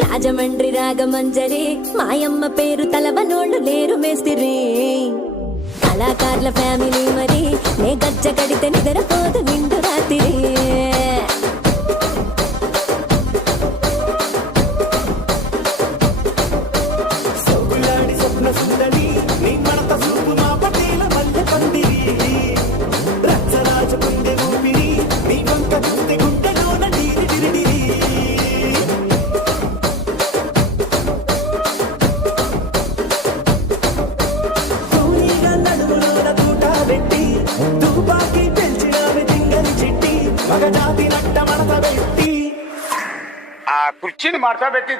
రాజమండ్రి రాగమంజరి మాయమ్మ పేరు తలవనోళ్ళు లేరు మేస్తిరి కళాకారుల ఫ్యామిలీ మరి నే గజ్జ కడితే నిద్రపోదు నిండు రాత్రి ఆ కుర్చీని మార్చబెట్టి